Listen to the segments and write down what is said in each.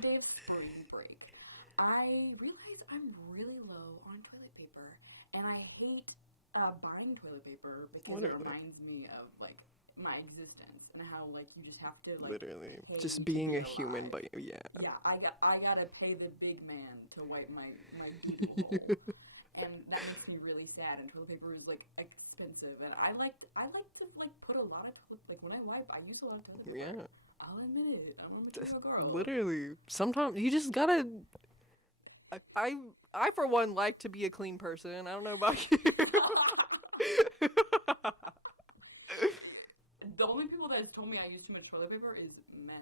one day of spring break, I realized I'm really low on toilet paper, and I hate buying toilet paper because it Literally. reminds me of like my existence and how like you just have to like Literally. pay Just to being be a human, alive. but yeah. Yeah, I gotta pay the big man to wipe my beehole, and that makes me really sad. And toilet paper is like expensive, and I like to like put a lot of like when I wipe, I use a lot of toilet paper. Yeah. I'll admit it. I'm a material girl. Literally. Sometimes you just gotta. I, I, I for one, like to be a clean person. I don't know about you. The only people that has told me I use too much toilet paper is men.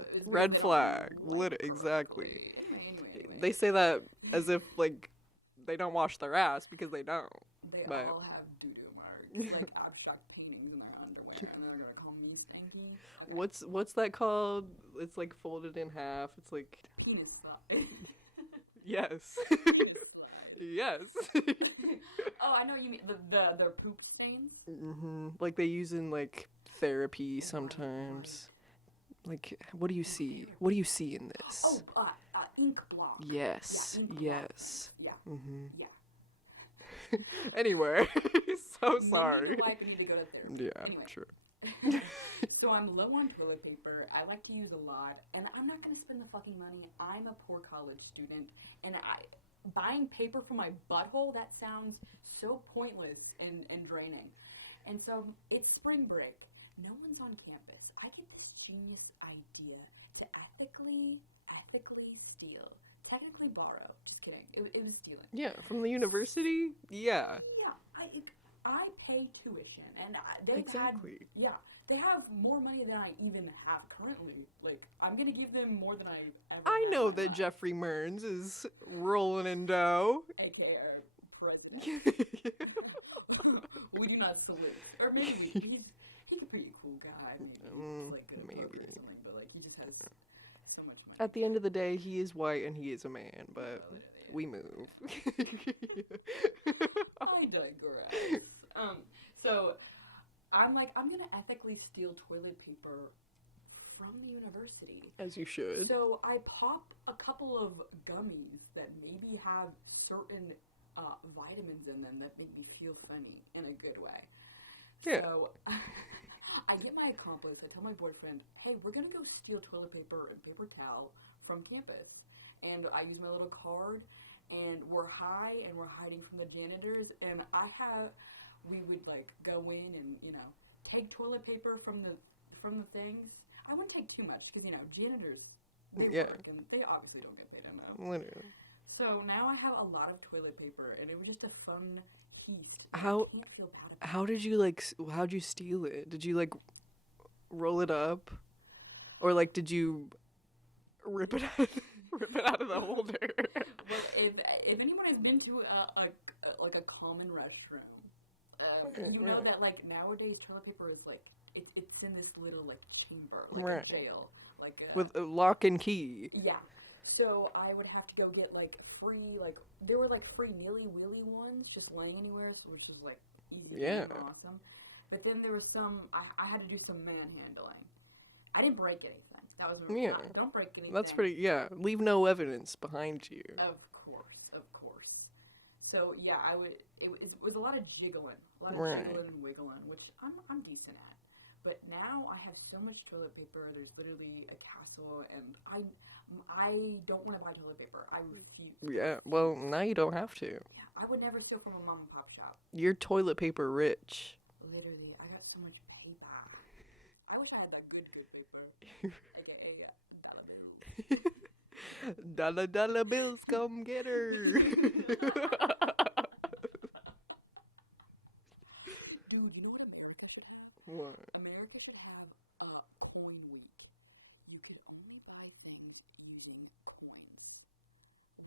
It's because Red they don't flag. wipe Exactly. correctly. Anyway. They say that as if, like, they don't wash their ass because they don't. They But all have doo-doo marks, like abstract paintings in their underwear, and they're gonna call me stinky. Okay. what's that called? It's like folded in half. It's like Penis size. yes. Penis size. Yes. Oh, I know what you mean the poop stains. Like they use in like therapy Right. sometimes. Like what do you see? What do you see in Oh, this? ink block. Yes. Yeah, ink Yes. block. Yeah. Yeah. Anyway, so Maybe sorry. the wife need to go to therapy. Yeah, Anyway. true. So I'm low on toilet paper. I like to use a lot, and I'm not gonna spend the fucking money. I'm a poor college student, and I buying paper for my butthole, that sounds so pointless and draining. And so it's spring break. No one's on campus. I get this genius idea to ethically steal. Technically borrow. Just kidding. It was stealing. Yeah, from the university? Yeah. Yeah, I pay tuition, and they've Exactly. they have more money than I even have currently. Like, I'm gonna give them more than I ever I had in know my that life. Jeffrey Mearns is rolling in dough. AKA president. We do not salute, or maybe he's a pretty cool guy. Maybe he's like good at Maybe. poker or something, but like he just has so much money. At the end of the day, he is white and he is a man, but Literally. we move. I digress. So I'm like, I'm gonna ethically steal toilet paper from the university. As you should. So I pop a couple of gummies that maybe have certain vitamins in them that make me feel funny in a good way. Yeah. So I get my accomplice. I tell my boyfriend, "Hey, we're gonna go steal toilet paper and paper towel from campus." And I use my little card, and we're high, and we're hiding from the janitors. And we would like go in and take toilet paper from the things. I wouldn't take too much because janitors they work and they obviously don't get paid enough. Literally. So now I have a lot of toilet paper, and it was just a fun feast. How I can't feel bad about how did you how'd you steal it? Did you like roll it up? Or like did you rip it out rip it out of the holder? Well, if anyone has been to a common restroom, you know that like nowadays toilet paper is like it's in this little like chamber, like a jail, like with a lock and key. yeah. So I would have to go get like free there were like free nilly willy ones just laying anywhere, which was like easy and awesome. But then there was some I had to do some manhandling. I didn't break anything. That was don't break anything. That's pretty leave no evidence behind you. Of course. So yeah, it was a lot of jiggling, jiggling and wiggling, which I'm decent at. But now I have so much toilet paper. There's literally a castle, and I don't want to buy toilet paper. I refuse. Yeah, well, now you don't have to. Yeah, I would never steal from a mom and pop shop. You're toilet paper rich. Literally, I got so much paper. I wish I had that good paper. AKA dollar bill. Dollar bills, come get her. Dude, you know what America should have? What? America should have a coin week. You can only buy things using coins.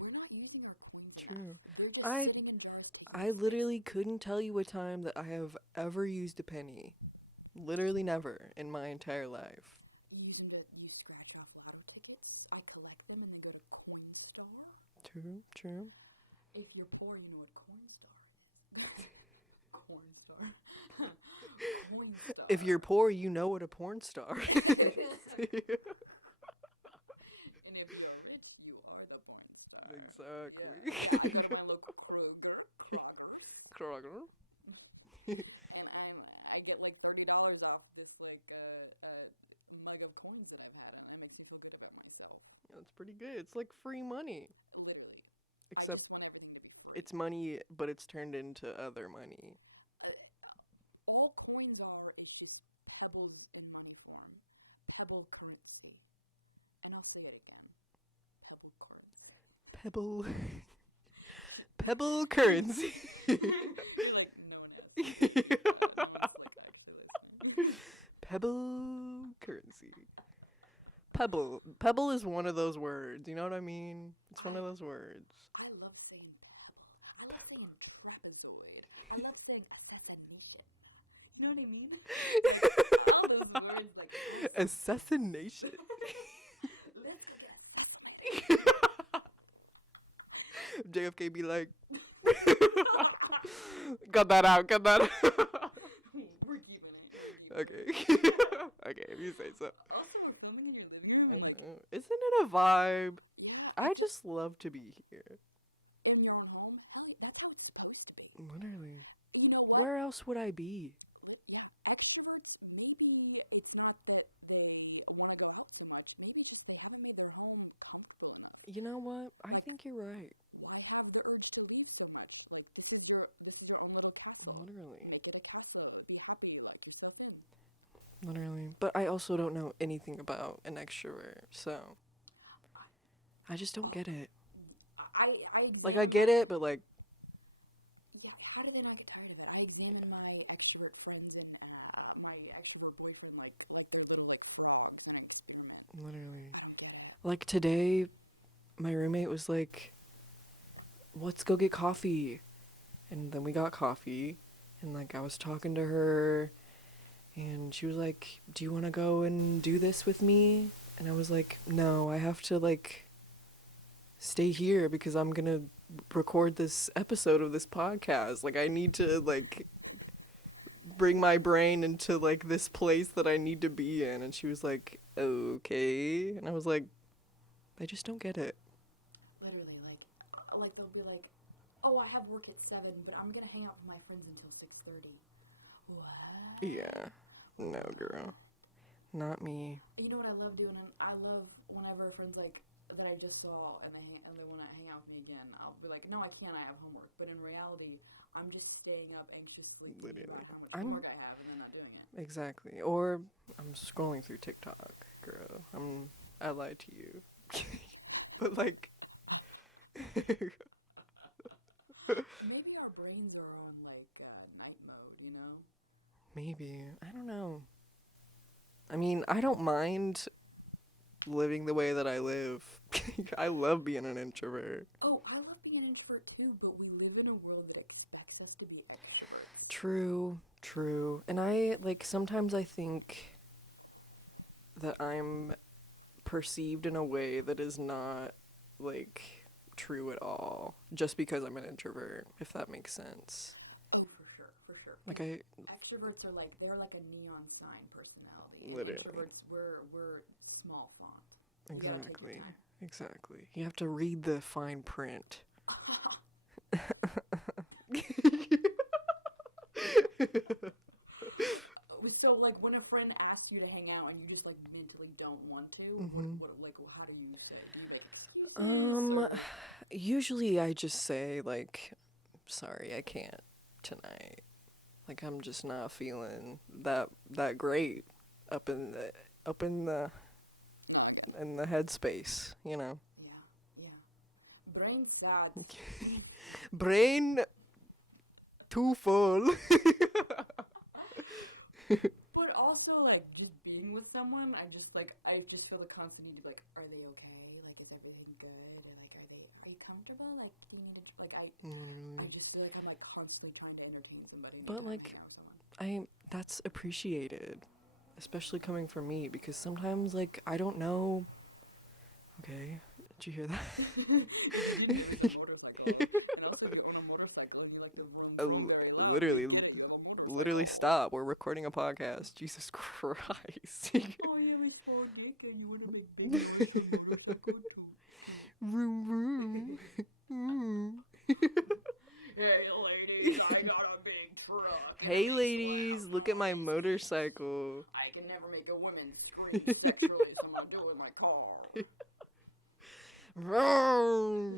We're not using our coins. True. We're just sitting in dust. I literally couldn't tell you a time that I have ever used a penny. Literally never in my entire life. Using these scratch off lotto tickets, I collect them and they go to Coin Store. True. If you're poor, you know what Coinstar is. Coinstar. Coinstar. If you're poor, you know what a porn star is. And if you're Exactly. Yeah. I go to my local Kroger, Kroger. and I get like $30 off this like mug of coins that I've had, and it makes me feel good about myself. That's pretty good. It's like free money. Literally. I Except just want everything to be free. it's money, but it's turned into other money. All coins are is just pebbles in money form. Pebble currency. And I'll say it again. Pebble currency. Pebble. Pebble currency. You're like, no one else. Like, actually, Pebble currency. Pebble. Pebble is one of those words. You know what I mean? It's one of those words. I love saying pebble. I love saying trapezoid. I love saying assassination. You know what I mean? Like, all those words like Assassination. JFK be like, cut that out, cut that out. We're keeping it. Okay. Okay, if you say so. Also, we're filming in your living room. I know. Isn't it a vibe? Yeah. I just love to be here. In your home. That's how it's supposed to be. Literally. You know what? Where else would I be? Extroverts, maybe it's not that they want to go out too much. Maybe just they haven't made their home comfortable enough. You know what? I think you're right. Why have the urge to leave so much? Like, because this is your own little castle. Literally. Like, get a castle, be happy, like, do something. Literally. But I also don't know anything about an extrovert, so I just don't get it. Like, I get it, but like, yeah, how do they not get tired of it? I examine my extrovert friends and my extrovert boyfriend like they're little like frogs and experiment. literally. Like today, my roommate was like, let's go get coffee. And then we got coffee, and like I was talking to her, and she was like, do you want to go and do this with me? And I was like, no, I have to like stay here because I'm gonna record this episode of this podcast. Like I need to like bring my brain into like this place that I need to be in. And she was like, okay. And I was like, I just don't get it. Literally, like they'll be like, oh, I have work at 7, but I'm gonna hang out with my friends until 6:30. What? Yeah. No, girl. Not me. You know what I love doing? I love whenever friends like that I just saw and they want to hang out with me again. I'll be like, no, I can't. I have homework. But in reality, I'm just staying up anxiously thinking about how much homework I have and they're not doing it. Exactly. Or I'm scrolling through TikTok, girl. I lied to you. But like Maybe our brains are on like night mode, you know? maybe. I don't know. I mean, I don't mind living the way that I live. I love being an introvert. Oh, I love being an introvert too, but we live in a world that expects us to be extroverts. True. And I, like, sometimes I think that I'm perceived in a way that is not, like, true at all. Just because I'm an introvert, if that makes sense. Oh, for sure. Like, Extroverts are like, they're like a neon sign personality. Literally. Introverts, we're small font. Exactly. You have to read the fine print. So, like, when a friend asks you to hang out and you just, like, mentally don't want to, how do you say? Do you, like, excuse me? Usually I just say, like, sorry, I can't tonight. Like, I'm just not feeling that great up in the headspace, you know. Yeah. Brain sad. Brain too full. But also, like, just being with someone, I just feel the constant need to be like, are they okay? Like, is everything good? And, like, are you comfortable? Like, you need to, like, I just feel like I'm, like, constantly trying to entertain somebody. But, like, that's appreciated. Especially coming from me, because sometimes, like, I don't know. Okay, did you hear that? Literally stop. We're recording a podcast. Jesus Christ. Oh, you're like 4 naked. You want to make videos. Vroom, vroom. Hey ladies, look at my motorcycle. I can never make a woman scream sexually, so I'm gonna do it in my car. Wrong.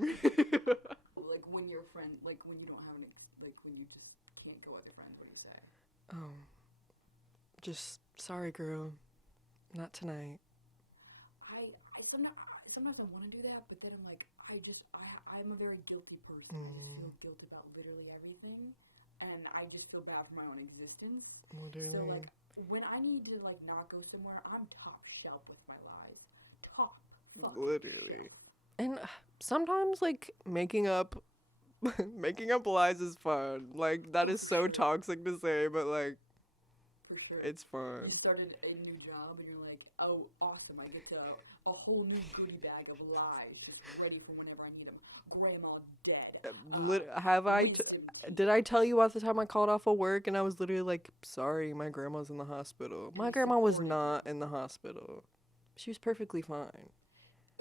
Like when your friend, like when you don't have like when you just can't go with your friends, what do you say? Oh, just sorry, girl. Not tonight. Sometimes I want to do that, but then I'm like, I'm a very guilty person. I just feel guilt about literally everything, and I just feel bad for my own existence. Literally. So like, when I need to like not go somewhere, I'm top shelf with my lies. Top. Literally. And sometimes like making up lies is fun. Like that is so toxic to say, but like for sure. It's fun. You started a new job and you're like, oh, awesome! I get to a whole new goodie bag of lies, just ready for whenever I need them. Grandma dead. Did I tell you about the time I called off of work and I was literally like, sorry, my grandma's in the hospital. My grandma was not in the hospital. She was perfectly fine.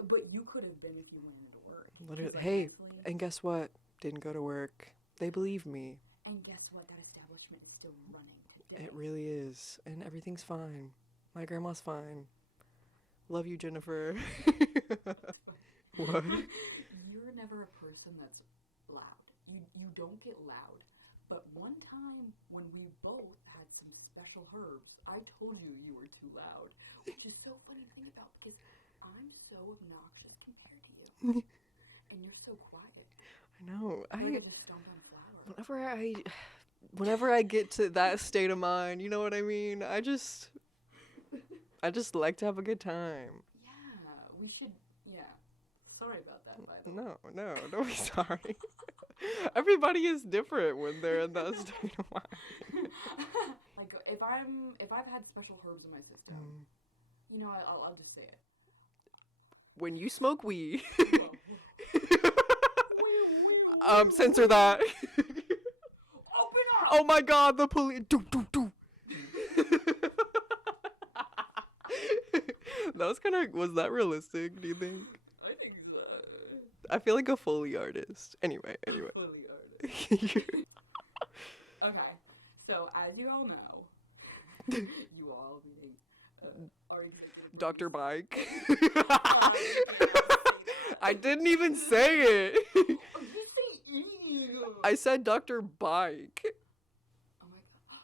But you could have been if you went into work. Literally, hey, and guess what? Didn't go to work. They believe me. And guess what? That establishment is still running today. It really is. And everything's fine. My grandma's fine. Love you, Jennifer. What? You're never a person that's loud. You don't get loud. But one time when we both had some special herbs, I told you were too loud. Which is so funny to think about because I'm so obnoxious compared to you. And you're so quiet. I know. I just stomp on flour. Whenever I get to that state of mind, you know what I mean? I just like to have a good time. Yeah, we should. Yeah. Sorry about that, by the way. No, don't be sorry. Everybody is different when they're in that state of mind. Like if I've had special herbs in my system, you know, I'll just say it. When you smoke weed. Well. Censor that. Open up! Oh my god, the police. Do. Was that realistic, do you think? I think so. I feel like a Foley artist. Anyway. Foley artist. Okay, so as you all know, you all meaning our executive Dr. Bike. I I didn't even say it. Oh, you say eating. I said Dr. Bike. Oh my god.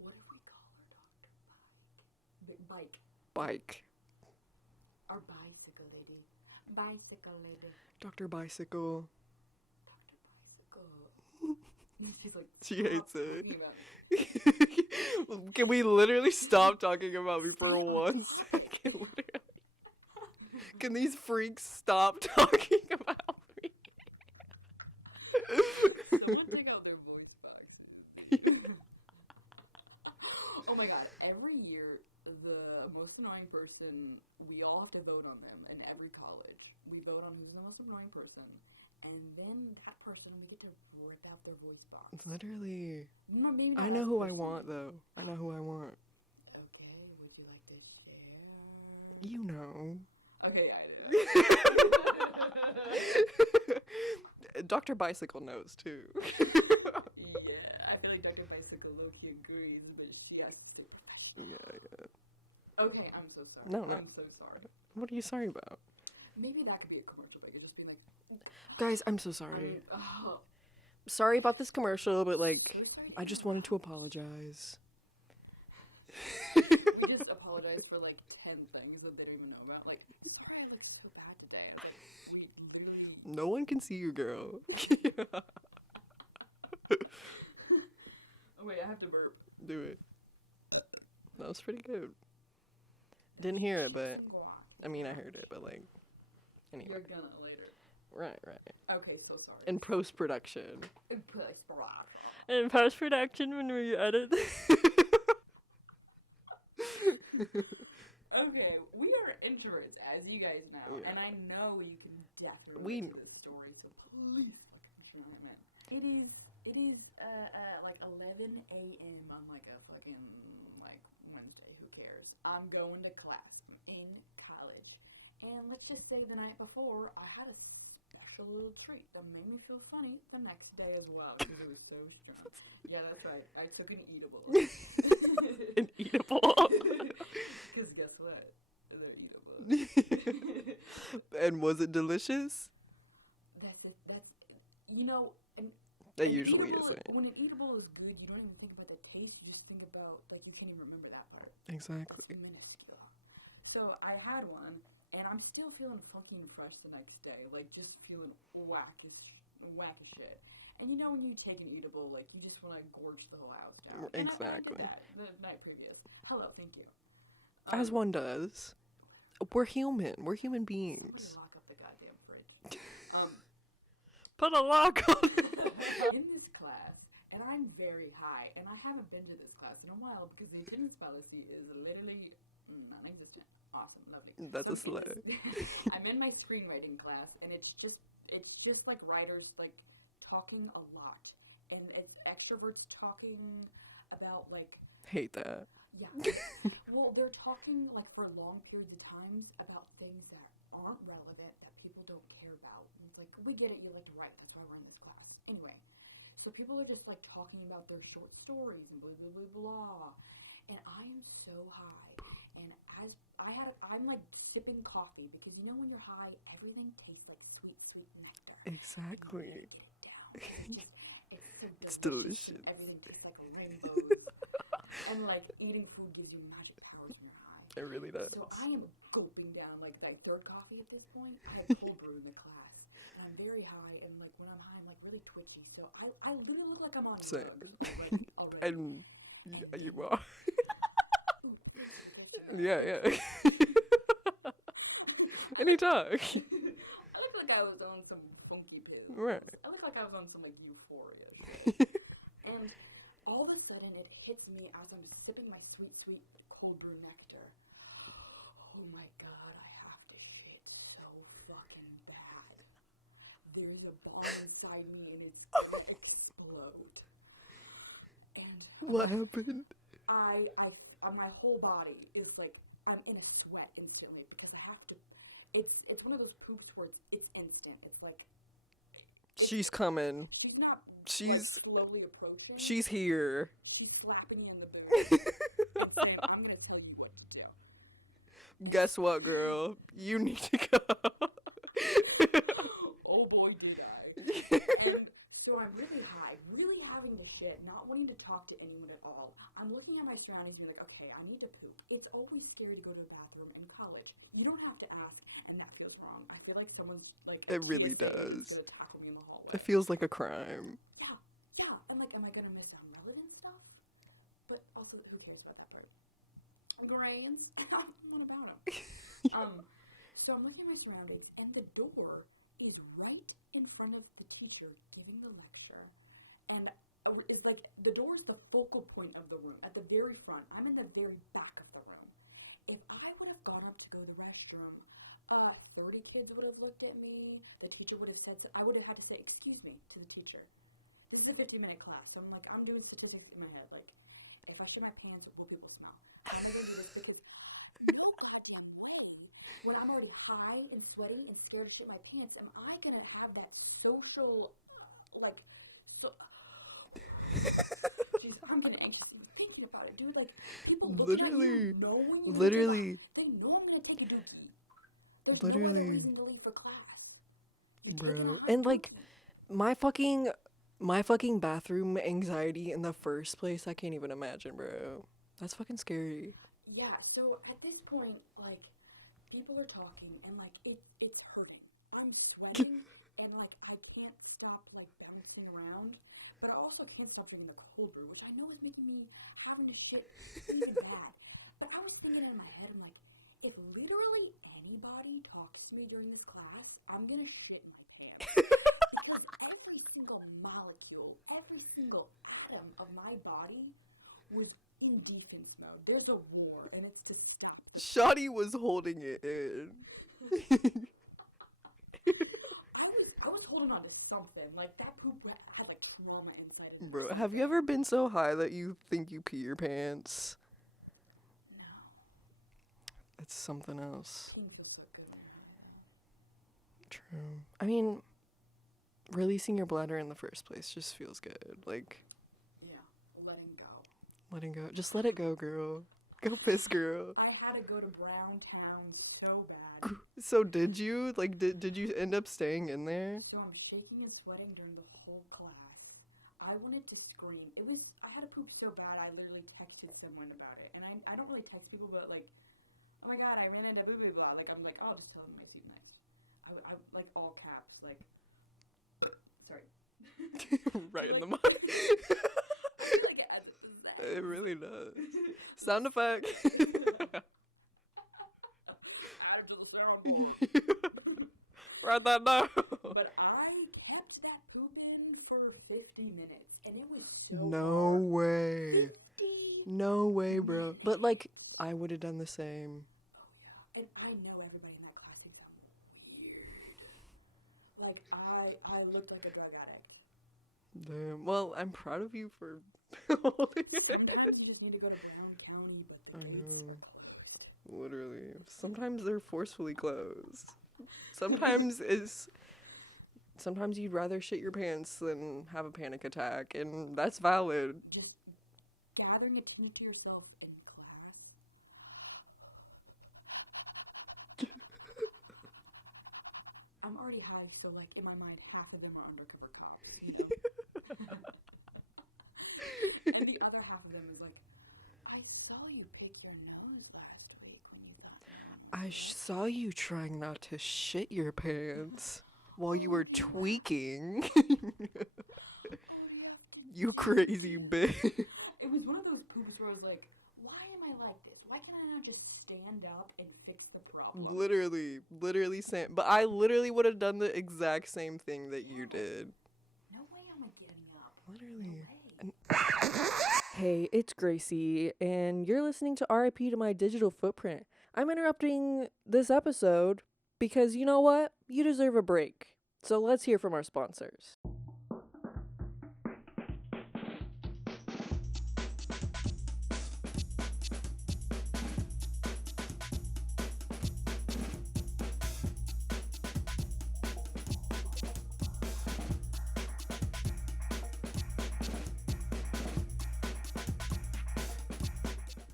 What if we call her Dr. Bike? Bike. Our bicycle lady. Bicycle lady. Dr. Bicycle. Dr. Bicycle. She's like, She hates it. It. Can we literally stop talking about me for 1 second? Literally. Can these freaks stop talking about me? Someone take out their voice box. Oh my god, every year the most annoying person, we all have to vote on them in every college. We vote on who's the most annoying person, and then that person, we get to rip out their voice box. Literally. Maybe I know who I want, though. I know who I want. Okay, would you like to share? You know. Okay, yeah, I do. Dr. Bicycle knows, too. Yeah, I feel like Dr. Bicycle low-key agrees, but she has to stay professional. Yeah. Okay, I'm so sorry. No. I'm so sorry. What are you sorry about? Maybe that could be a commercial, but I could just be like... Guys, I'm so sorry. Oh. Sorry about this commercial, but, like, So sorry. I just wanted to apologize. We just apologize for, like, 10 things that they don't even know about. Like, sorry, I look so bad today. Like, we literally... No one can see you, girl. Oh, wait, I have to burp. Do it. That was pretty good. Didn't hear it, but... I mean, I heard it, but, like... Anyway. You're gonna later. Right. Okay, so sorry. In post-production. In post-production when we edit. Okay, we are introverts, as you guys know, Yeah. and I know you can definitely relate to this story, so please fucking show me, man. It is like 11 a.m. on like a fucking like Wednesday. Who cares? I'm going to class. I'm in college, and let's just say the night before I had a special little treat that made me feel funny the next day as well because it was so strong. Yeah, that's right. I took an eatable. An eatable. Because guess what? They're eatable. And was it delicious? That's it. That's, you know, It an usually eatable, isn't. when an eatable is good, you don't even think about the taste. You just think about, like, you can't even remember that part. Exactly. It's minuscule. So I had one, and I'm still feeling funky and fresh the next day. Like, just feeling whack as shit. And you know when you take an eatable, like, you just want to gorge the whole house down. Exactly. And I did that the night previous. Hello, thank you. As one does. We're human. We're human Somebody beings. lock up the goddamn fridge. Put a lock on it. In this class, and I'm very high, and I haven't been to this class in a while because the attendance policy is literally non-existent. Awesome, lovely. That's a slay. I'm in my screenwriting class, and it's just like writers like talking a lot, and it's extroverts talking about like Hate that. yeah. Well, they're talking like for long periods of times about things that aren't relevant that people don't care about. And it's like, we get it, you like to write, that's why we're in this class. Anyway, so people are just like talking about their short stories and blah blah blah blah. And I am so high. And as I'm like sipping coffee because you know when you're high, everything tastes like sweet, sweet nectar. Exactly. Get it down. It's so delicious. It's delicious. Everything tastes like rainbows. And like eating food gives you magic powers when you're high. It really does. So I am gulping down like third coffee at this point. I had cold brew in the class. And I'm very high, and like when I'm high, I'm like really twitchy. So I literally look like I'm on Same. drugs already. And yeah, you are. Yeah. Anytime. I look like I was on some funky pills. Right. I look like I was on some like euphoria shit. And all of a sudden it hits me as I'm sipping my sweet, sweet cold brew nectar. Oh my god, I have to shit so fucking bad. There's a bomb inside me and it's gonna explode. And What happened? my whole body is like, I'm in a sweat instantly because I have to, it's one of those poops where it's instant. It's like, She's coming. she's not She's like, slowly approaching. She's here. She's slapping me in the booty. Okay, I'm gonna tell you what to do. Guess what, girl? You need to go. Oh boy, do I. So I'm really high, really having to shit, not wanting to talk to anyone at all. I'm looking at my surroundings and be like, okay, I need to poop. It's always scary to go to the bathroom in college. You don't have to ask, and that feels wrong. I feel like someone's like, It really TSA does. is gonna tackle me in the hallway. It feels like a crime. Yeah. I'm like, am I gonna miss out on relevant stuff? But also, who cares about that part? Grains. What about them? So I'm looking at my surroundings, and the door is right in front of the teacher giving the lecture. And it's like, the door is the focal point of the room, at the very front. I'm in the very back of the room. If I would have gone up to go to the restroom, 30 kids would have looked at me. The teacher would have said, I would have had to say, excuse me, to the teacher. This is a 15-minute class, so I'm like, I'm doing statistics in my head. Like, if I shit my pants, will people smell? I'm going to do this because no goddamn way, when I'm already high and sweaty and scared to shit my pants, am I going to have that social, like, so... Jeez, I'm getting anxious thinking about it, dude. Like, people look at you knowing literally. They know I'm going to take a dookie. Like, Literally. no other reason to leave for class. Like, Bro. And like, my fucking bathroom anxiety in the first place, I can't even imagine, bro. That's fucking scary. Yeah, so at this point, like, people are talking, and, like, it's hurting. I'm sweating, and, like, I can't stop, like, bouncing around, but I also can't stop drinking the cold brew, which I know is making me having to shit really bad. But I was thinking in my head, I'm like, if literally anybody talks to me during this class, I'm gonna shit in my pants. Because every single molecule, every single atom of my body was in defense mode. There's a war, and it's to stop. Shawty was holding it in. I was holding on to something. Like, that poop had, like, trauma inside of it. Bro, have you ever been so high that you think you pee your pants? No. It's something else. Team feels so good. True. I mean, releasing your bladder in the first place just feels good. Like, Yeah, letting go. letting go. Just let it go, girl. Go piss, girl. I had to go to Brown Town so bad. So did you? Like, did you end up staying in there? So I'm shaking and sweating during the whole class. I wanted to scream. I had to poop so bad I literally texted someone about it. And I don't really text people, but like, oh my god, I ran into blah blah blah. Like, I'm like, oh, I'll just tell them my seat next. I like all caps, like, sorry. Right in the Like- mud. Like, It really does. Sound effect. Add to the soundboard. Write that down. But I kept that pooping for 50 minutes, and it was so No hard. way. 50 No way, bro. But like, I would have done the same. Oh yeah, and I know everybody in that class thinks I'm weird. Like I looked like a drug addict. Damn. Well, I'm proud of you for holding it. Sometimes you just need to go to Brown County, but the I gates know. are closed. Literally. Sometimes they're forcefully closed. Sometimes you'd rather shit your pants than have a panic attack, and that's valid. Just gathering a tea to yourself in class. I'm already high, so like in my mind, half of them are undercover cops. You know? And the other half of them is like, I saw you pick your nose last week when you thought. I saw you trying not to shit your pants while you were tweaking. You crazy bitch. It was one of those poops where I was like, why am I like this? Why can't I not just stand up and fix the problem? Literally same. But I literally would have done the exact same thing that you did. No way am I getting up. Literally. No way. Hey, it's Gracie, and you're listening to RIP to My Digital Footprint. I'm interrupting this episode because you know what? You deserve a break. So let's hear from our sponsors.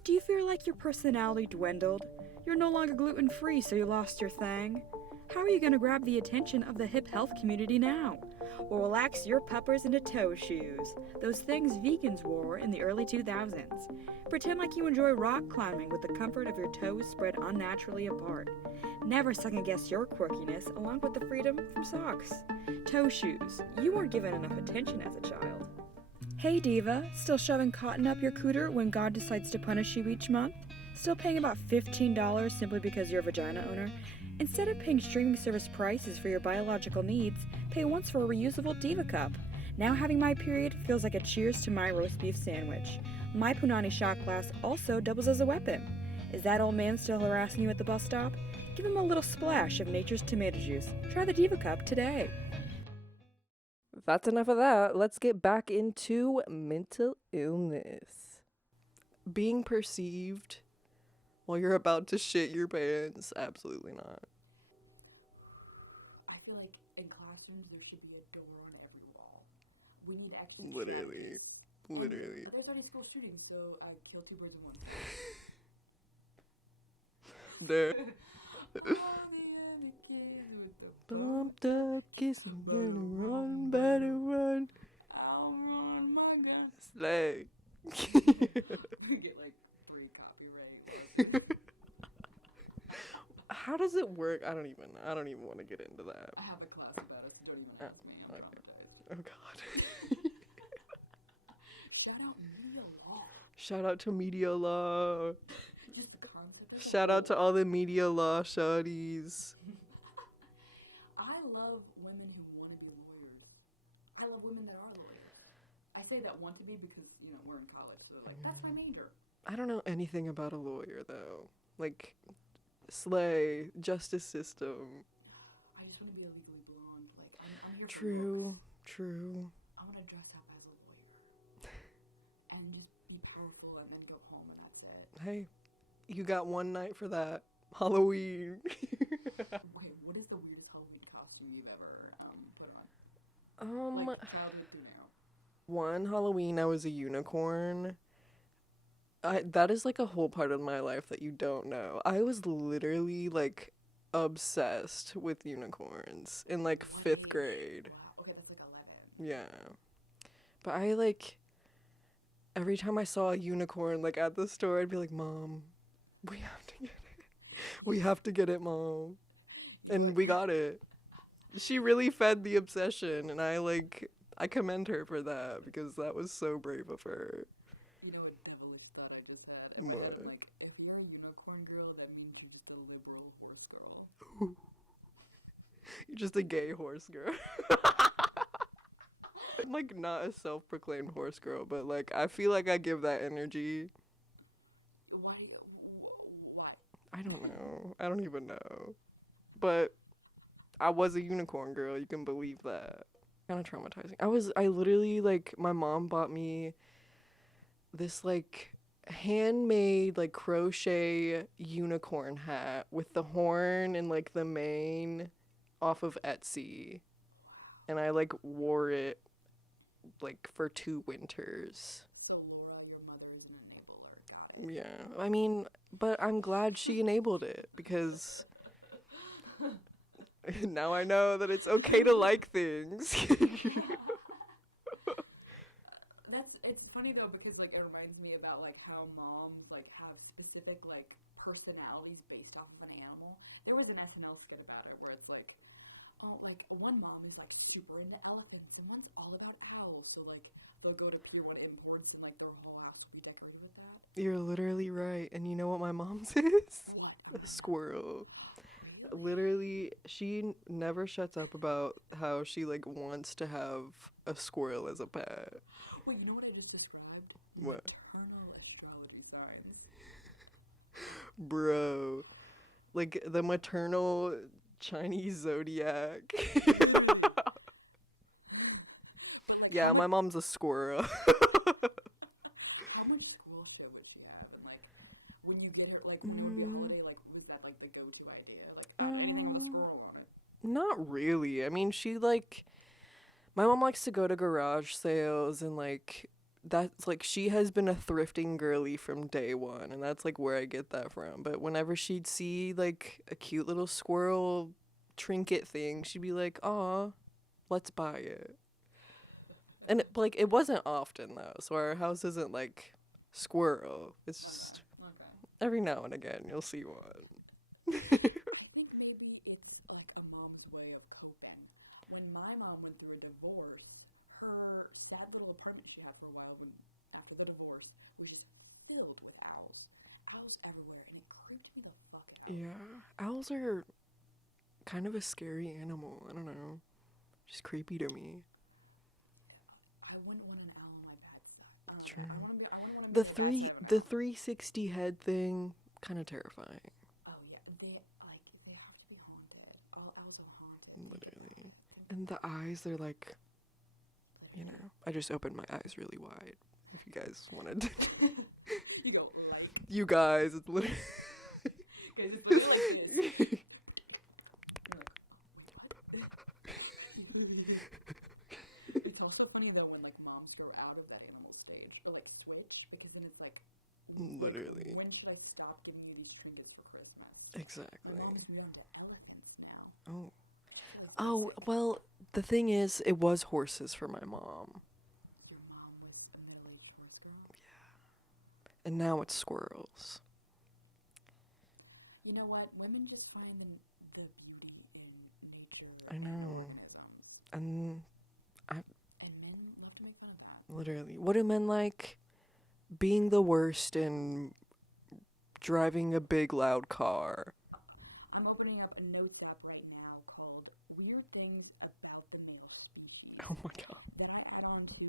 Do you feel like your personality dwindled? You're no longer gluten-free, so you lost your thing? How are you going to grab the attention of the hip health community now? Well, relax your puppers into toe shoes, those things vegans wore in the early 2000s. Pretend like you enjoy rock climbing with the comfort of your toes spread unnaturally apart. Never second-guess your quirkiness along with the freedom from socks. Toe shoes. You weren't given enough attention as a child. Hey diva, still shoving cotton up your cooter when God decides to punish you each month? Still paying about $15 simply because you're a vagina owner? Instead of paying streaming service prices for your biological needs, pay once for a reusable diva cup. Now having my period feels like a cheers to my roast beef sandwich. My punani shot glass also doubles as a weapon. Is that old man still harassing you at the bus stop? Give him a little splash of nature's tomato juice. Try the diva cup today. That's enough of that. Let's get back into mental illness. Being perceived while you're about to shit your pants, absolutely not. I feel like in classrooms there should be a door on every wall. We need extra Literally. security. Literally. But there's already school shootings, so I killed two birds with one. There. Oh, man, the kid with the Bumped up, kissing, gonna run, better run. I'll run my gun. Slay. I'm gonna get like free copyright. How does it work? I don't even want to get into that. I have a class about it, so don't even ask me. I'm okay. traumatized. Oh god. Shout out media law. Shout out to media law. Just the concept of Shout out to all the media law shawties. I love women who want to be lawyers. I love women that are lawyers. I say that want to be because, you know, we're in college, so like that's my major. I don't know anything about a lawyer though. Like, slay, justice system. I just want to be a legally blonde. Like I'm here for True, looks. true. I want to dress up as a lawyer and just be powerful and then go home and that's it. Hey, you got one night for that. Halloween. Wait, what is the weirdest Halloween costume you've ever put on? Like childhood female. One Halloween I was a unicorn. That is like a whole part of my life that you don't know. I was literally like obsessed with unicorns in like fifth Really? grade. Wow. Okay, that's like 11. Yeah. But I like every time I saw a unicorn like at the store, I'd be like, Mom, we have to get it. We have to get it, Mom. And we got it. She really fed the obsession, and I commend her for that because that was so brave of her. You know what devilish thought I just had? If I What? had, like, if you're a unicorn girl, that means you're just a liberal horse girl. You're just a gay horse girl. I'm like not a self-proclaimed horse girl, but like I feel like I give that energy. Why? Why? I don't know. I don't even know. But I was a unicorn girl, you can believe that. Kind of traumatizing. I literally like my mom bought me this like handmade like crochet unicorn hat with the horn and like the mane off of Etsy. And I like wore it like for 2 winters. So Laura, your mother is an enabler. Got it. Yeah. I mean, but I'm glad she enabled it because now I know that it's okay to like things. It's funny though because like it reminds me about like how moms like have specific like personalities based off of an animal. There was an SNL skit about it where it's like, oh, like one mom is like super into elephants and one's all about owls. So like they'll go to Pier 1 Imports and like their whole house will be decorated with that. You're literally right. And you know what my mom's is? A squirrel. Literally, she never shuts up about how she like wants to have a squirrel as a pet. Wait, you know what I just described? What? Maternal astrology signs. Bro. Like the maternal Chinese zodiac. Yeah, my mom's a squirrel. How much squirrel shit would she have? And like, when you get her, like, when it would be a holiday, like, was that like the go-to idea? Like, anything with a squirrel on it. Not really. I mean, my mom likes to go to garage sales and like that's like she has been a thrifting girly from day one, and that's like where I get that from. But whenever she'd see like a cute little squirrel trinket thing, she'd be like, "Aw, let's buy it." And it wasn't often though, so our house isn't like squirrel. It's just Okay. every now and again you'll see one. I think maybe it's like a mom's way of coping. When my mom went through a divorce, her sad little apartment she had for a while after the divorce was just filled with owls. Owls everywhere, and it creeped me the fuck out. Yeah, owls are kind of a scary animal. I don't know, just creepy to me. I wouldn't want an owl on my bedside. True. I want one The on my bedside. the 360 head thing, kind of terrifying. Oh yeah, they have to be haunted. All owls are haunted. Literally. And the eyes, they're like, you know, I just opened my eyes really wide. If you guys wanted to. You go, right? You guys, it's literally. Guys, it's literally like this. You're like, wait, what? It's also funny though when like moms go out of that animal stage or like switch because then it's like Literally. when should I stop giving you these trinkets for Christmas? Exactly. My mom's more into elephants now. Oh. Oh, well, the thing is, it was horses for my mom. Your mom was a middle-aged horse girl. And now it's squirrels. You know what? Women just find the beauty in nature. I know. And And men love to make fun of that. literally, what do men like? Being the worst and driving a big, loud car. I'm opening up a notes app right now called Weird Things About the Male Species Oh my god. that I add on to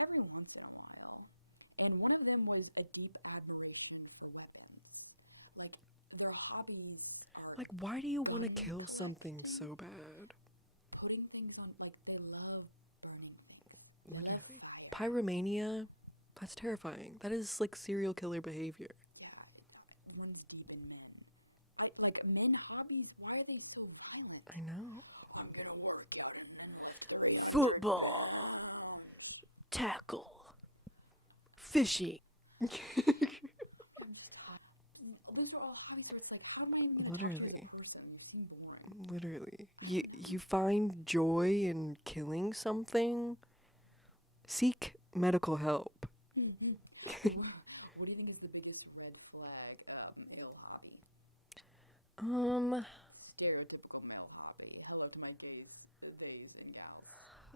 every once in a while. And one of them was a deep admiration for weapons. Like, their hobbies are Like, why do you want to kill something so bad? putting things on, like, they love burning things. Literally. Pyromania? That's terrifying. That is like serial killer behavior. Yeah, one's deep in men. Men hobbies, why are they so violent? I know. I'm gonna work out and then football, tackle, fishing. Those are all hobbies, but it's like, how am I even a Literally. person? You seem boring. Literally. You find joy in killing something? Seek medical help. What do you think is the biggest red flag male hobby? Stereotypical male hobby. Hello to my gays and gals.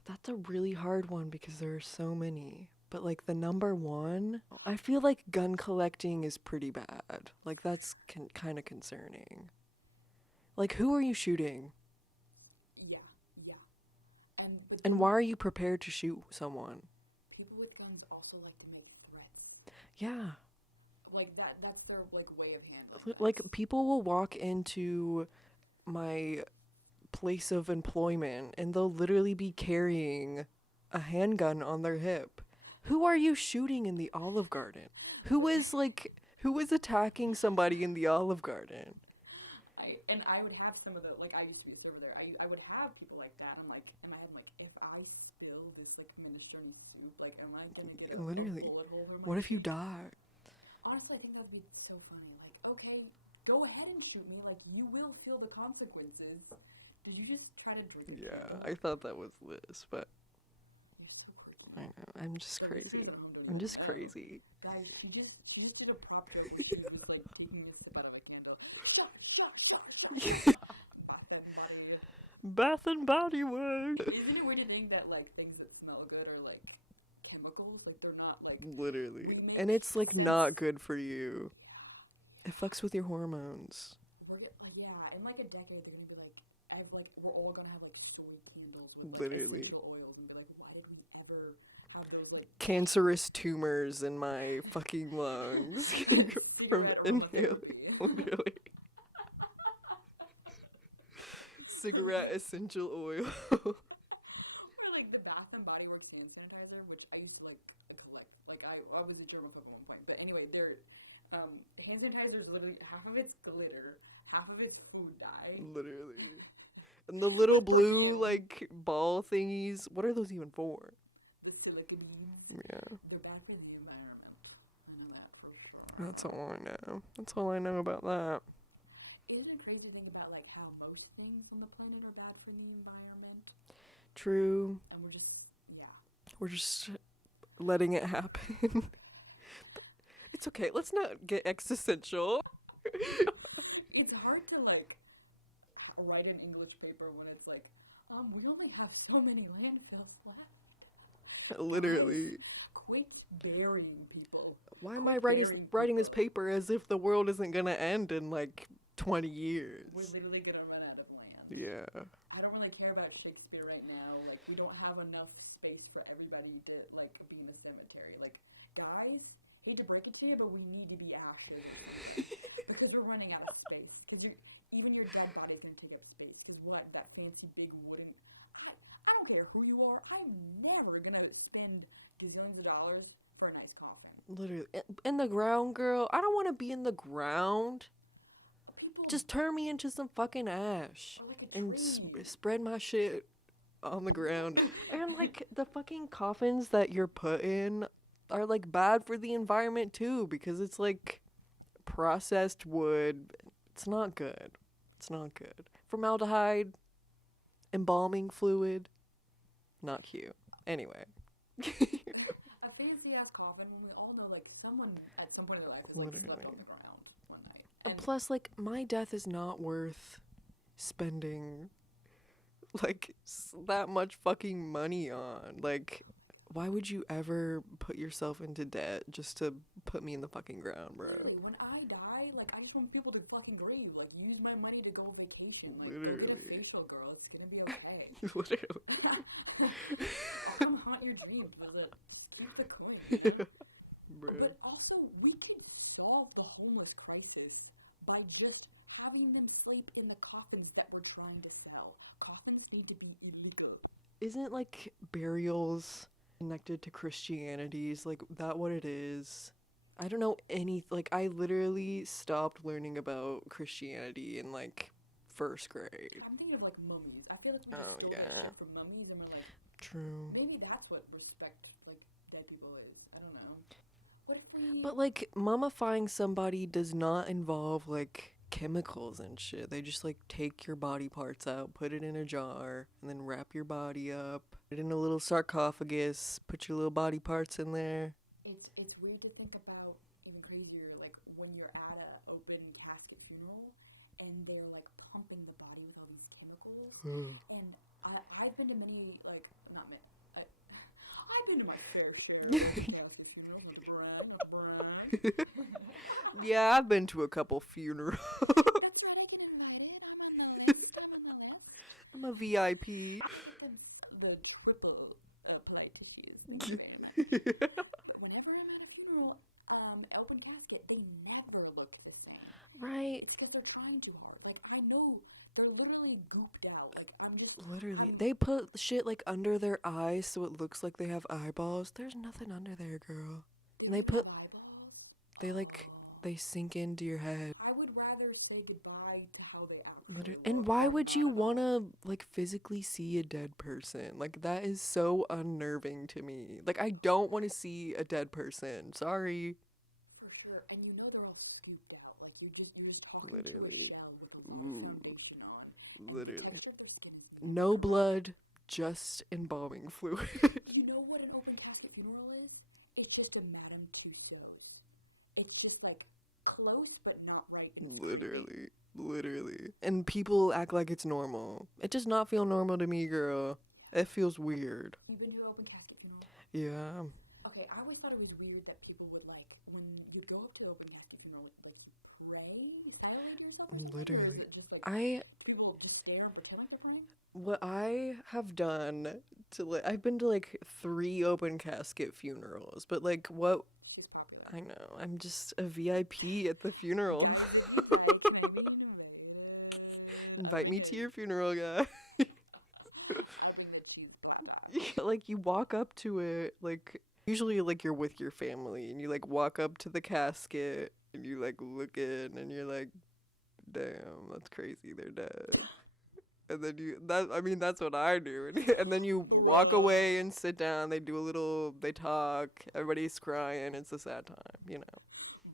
That's a really hard one because there are so many. But like the number one, I feel like gun collecting is pretty bad. Like that's kind of concerning. Like who are you shooting? Yeah. But And why are you prepared to shoot someone? people with guns also like to make threats. Yeah. Like that's their like way of handling it. Like people will walk into my place of employment and they'll literally be carrying a handgun on their hip. Who are you shooting in the Olive Garden? Who is attacking somebody in the Olive Garden? I would have some of the, like, I used to be a server there. I would have people like that. I'm like, in my head, like, if I spill this like minestrone soup, like, am I gonna get Literally. a bullet hole in my What if you face? die? Honestly, I think that would be so funny. Like, okay, go ahead and shoot me. Like, you will feel the consequences. Did you just try to drink? Yeah, I thought that was Liz, but You're so crazy. I know. I'm just Like, crazy. it's kinda I'm just hungry. crazy. Guys, she just did a prop joke where she was like taking a sip out of a candle. Bath and Body Works. Isn't it weird to think that like things that smell good are like chemicals? Like they're not like Literally. And it's like not good for you. It fucks with your hormones. like in like a decade they're gonna be like, we're all gonna have like soy candles with like Literally. essential oils and be like, why did we ever have those like Cancerous tumors in my fucking lungs from cigarette inhaling. aromatherapy? Literally. Cigarette essential oil. Or like the Bath and Body Works hand sanitizer, which I used to like collect. Like I was a germaphobe at one point, but anyway, they're hand sanitizer is literally half of it's glitter, half of it's food dye. Literally. And the little blue like ball thingies. What are those even for? The silicone. Yeah. They're bad for the environment. I know that for sure. That's all I know. That's all I know about that. Isn't it crazy to think about like how most things on the planet are bad for the environment? True. And We're just letting it happen. It's okay. Let's not get existential. it's hard to like write an English paper when it's like, we only have so many landfills left. Literally. Quit burying people. Why am I writing this paper as if the world isn't gonna end in like 20 years? We're literally gonna run out of land. Yeah. I don't really care about Shakespeare right now. Like, we don't have enough space for everybody to like be in a cemetery. Like, guys, hate to break it to you, but we need to be ashes because we're running out of space. Because even your dead body's gonna take up space. Because what? That fancy big wooden. I don't care who you are. I'm never gonna spend gazillions of dollars for a nice coffin. Literally. In the ground, girl. I don't want to be in the ground. People Just turn me into some fucking ash. are like a And tree. spread my shit on the ground. And like the fucking coffins that you're put in are like bad for the environment too because it's like processed wood. It's not good. It's not good. Formaldehyde, embalming fluid, not cute. Anyway. A fancy ass coffin, and we all know like someone at some point in their life is like slept on the ground one night. And plus, like, my death is not worth spending like that much fucking money on. Like, why would you ever put yourself into debt just to put me in the fucking ground, bro? When I die, like I just want people to fucking grieve. Like use my money to go vacation. Like, Literally. Go get a facial, girl. It's gonna be okay. Literally. I'll come haunt your dreams with a keep the coin. Bro. But also, we can solve the homeless crisis by just having them sleep in the coffins that we're trying to sell. Coffins need to be illegal. Isn't like burials connected to Christianity? Is like that what it is? I don't know like I literally stopped learning about Christianity in like first grade. I'm thinking of like mummies. I feel like we Oh, stole yeah. that shit from mummies and we're like, True. Maybe that's what respect, like, dead people is. I don't know. What if we... But like mummifying somebody does not involve like chemicals and shit. They just like take your body parts out, put it in a jar, and then wrap your body up, put it in a little sarcophagus, put your little body parts in there. It's weird to think about, even crazier, like when you're at a open casket funeral and they're like pumping the body with all these chemicals. And I've been to many, like, not many, I've been to my fair share of casket funerals, not to brag. Yeah, I've been to a couple funerals. I'm a VIP. The triple upright tissues. But whenever I'm at a funeral, open casket, they never look the same. Right. It's because they're trying too hard. Like, I know they're literally gooped out. Like, I'm just... Literally. They put shit like under their eyes so it looks like they have eyeballs. There's nothing under there, girl. And they sink into your head. I would rather say goodbye to how they act. Literally. And why would you want to like physically see a dead person? Like that is so unnerving to me. Like I don't want to see a dead person. Sorry. For sure. And you know they're all scooped out. Like you're just talking Literally. down with the foundation on. Literally. Especially if there's skin. No blood, just embalming fluid. You know what an open casket funeral is? It's just a Madame Tussauds. It's just like close but not right. Literally. And people act like it's normal. It does not feel normal to me, girl. It feels weird. You've been to an open casket funeral? Yeah. Okay, I always thought it was weird that people would like, when you go up to open casket funeral, like you pray silently or something? Literally. Or is it just like people just stare and pretend like they're praying? What I have done I've been to like 3 open casket funerals, but like what I know, I'm just a VIP at the funeral. Invite me to your funeral, guy. Like you walk up to it, like usually like you're with your family and you like walk up to the casket and you like look in and you're like, damn, that's crazy, they're dead. And then that's what I do. And then you walk away and sit down, they talk, everybody's crying, it's a sad time, you know.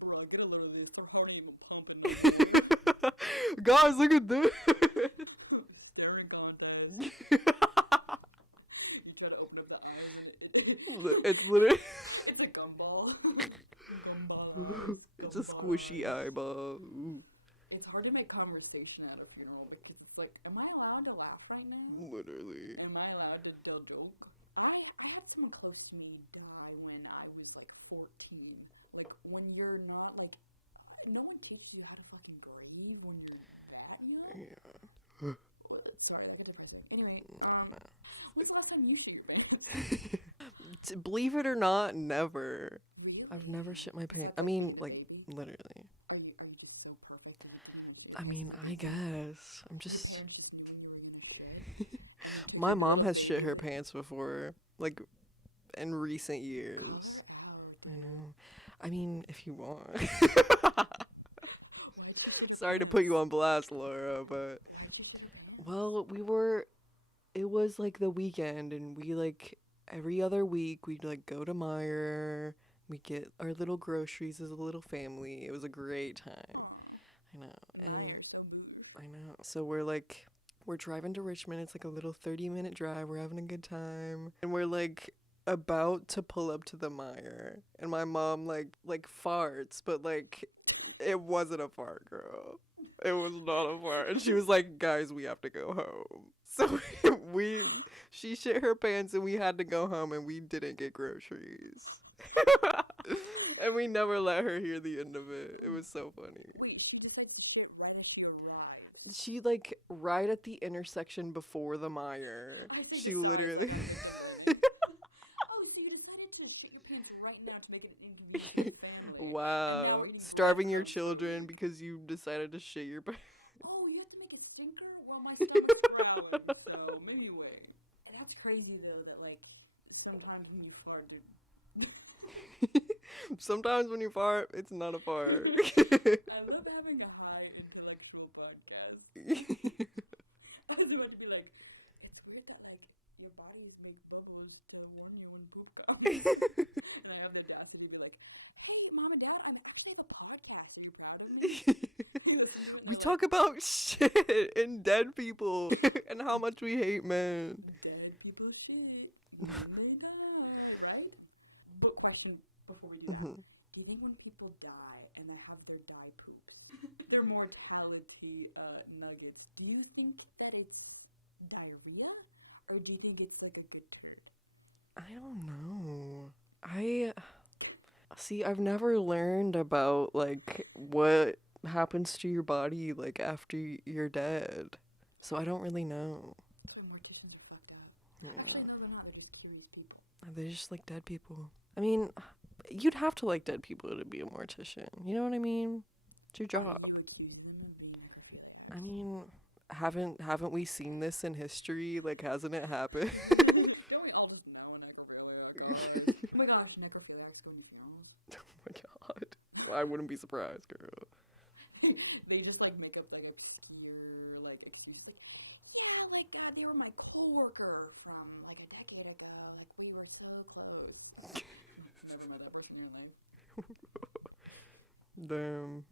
Bro, get a little bit, stop talking and pumping. Guys, look at this. Staring contest. You try to open up the eye. It's literally... It's a gumball. It's a squishy eyeball. Ooh. It's hard to make conversation at a funeral because it's like, am I allowed to laugh right now? Literally. Am I allowed to tell joke? I had someone close to me die when I was like 14. Like when you're not like, no one teaches you how to fucking grieve when you're that young. Yeah. Sorry, I got depressive. Anyway, when's the last time you shit your pants? Believe it or not, never. I've never shit my pants. I mean, like, literally. Are you just so perfect? I mean, I guess. I'm just... My mom has shit her pants before, like, in recent years. I know. I mean, if you want. Sorry to put you on blast, Laura, but... Well, it was, like, the weekend, and we, like, every other week, we'd, like, go to Meijer, we'd get our little groceries as a little family. It was a great time. I know. And I know. So we're driving to Richmond. It's like a little 30-minute drive. We're having a good time. And we're like about to pull up to the Meijer. And my mom like farts, but like it wasn't a fart, girl. It was not a fart. And she was like, guys, we have to go home. So she shit her pants and we had to go home and we didn't get groceries. And we never let her hear the end of it. It was so funny. She like right at the intersection before the Meijer. She literally Oh, so you decided to shit your pants right now to make it an inconvenient family. Wow. Starving your children because you decided to shit your pants. Oh, you have to make it stinker? Well, my stomach's growling, so maybe wait. That's crazy though that like sometimes when you fart, dude. Sometimes when you fart, it's not a fart. I love having a high intellectual podcast. I was about to be like, it's weird that like your body is made both wonder when poop comes. And I have the audacity to be like, hey, mom and dad, I'm actually in a podcast. Are you proud of me? We talk about shit and dead people and how much we hate men. Dead people shit. Right? But question before we do that. Do you think when people die and they have their die poops, their mortality nuggets, do you think that it's diarrhea? Or do you think it's like a good turd? I don't know. I've never learned about like what happens to your body like after you're dead. So I don't really know. So morticians are fucked up. Yeah. Actually, no, they're not. They're just curious people. They're just like dead people. I mean, you'd have to like dead people to be a mortician. You know what I mean? It's your job. I mean, haven't we seen this in history? Like, hasn't it happened? Oh my gosh, necrophiliacs go McDonald's. Oh my god. I wouldn't be surprised, girl. They just like make up like obscure like excuse like, yeah, like they were my coworker from like a decade ago. Like we were so close. Never met that person in real life. Damn.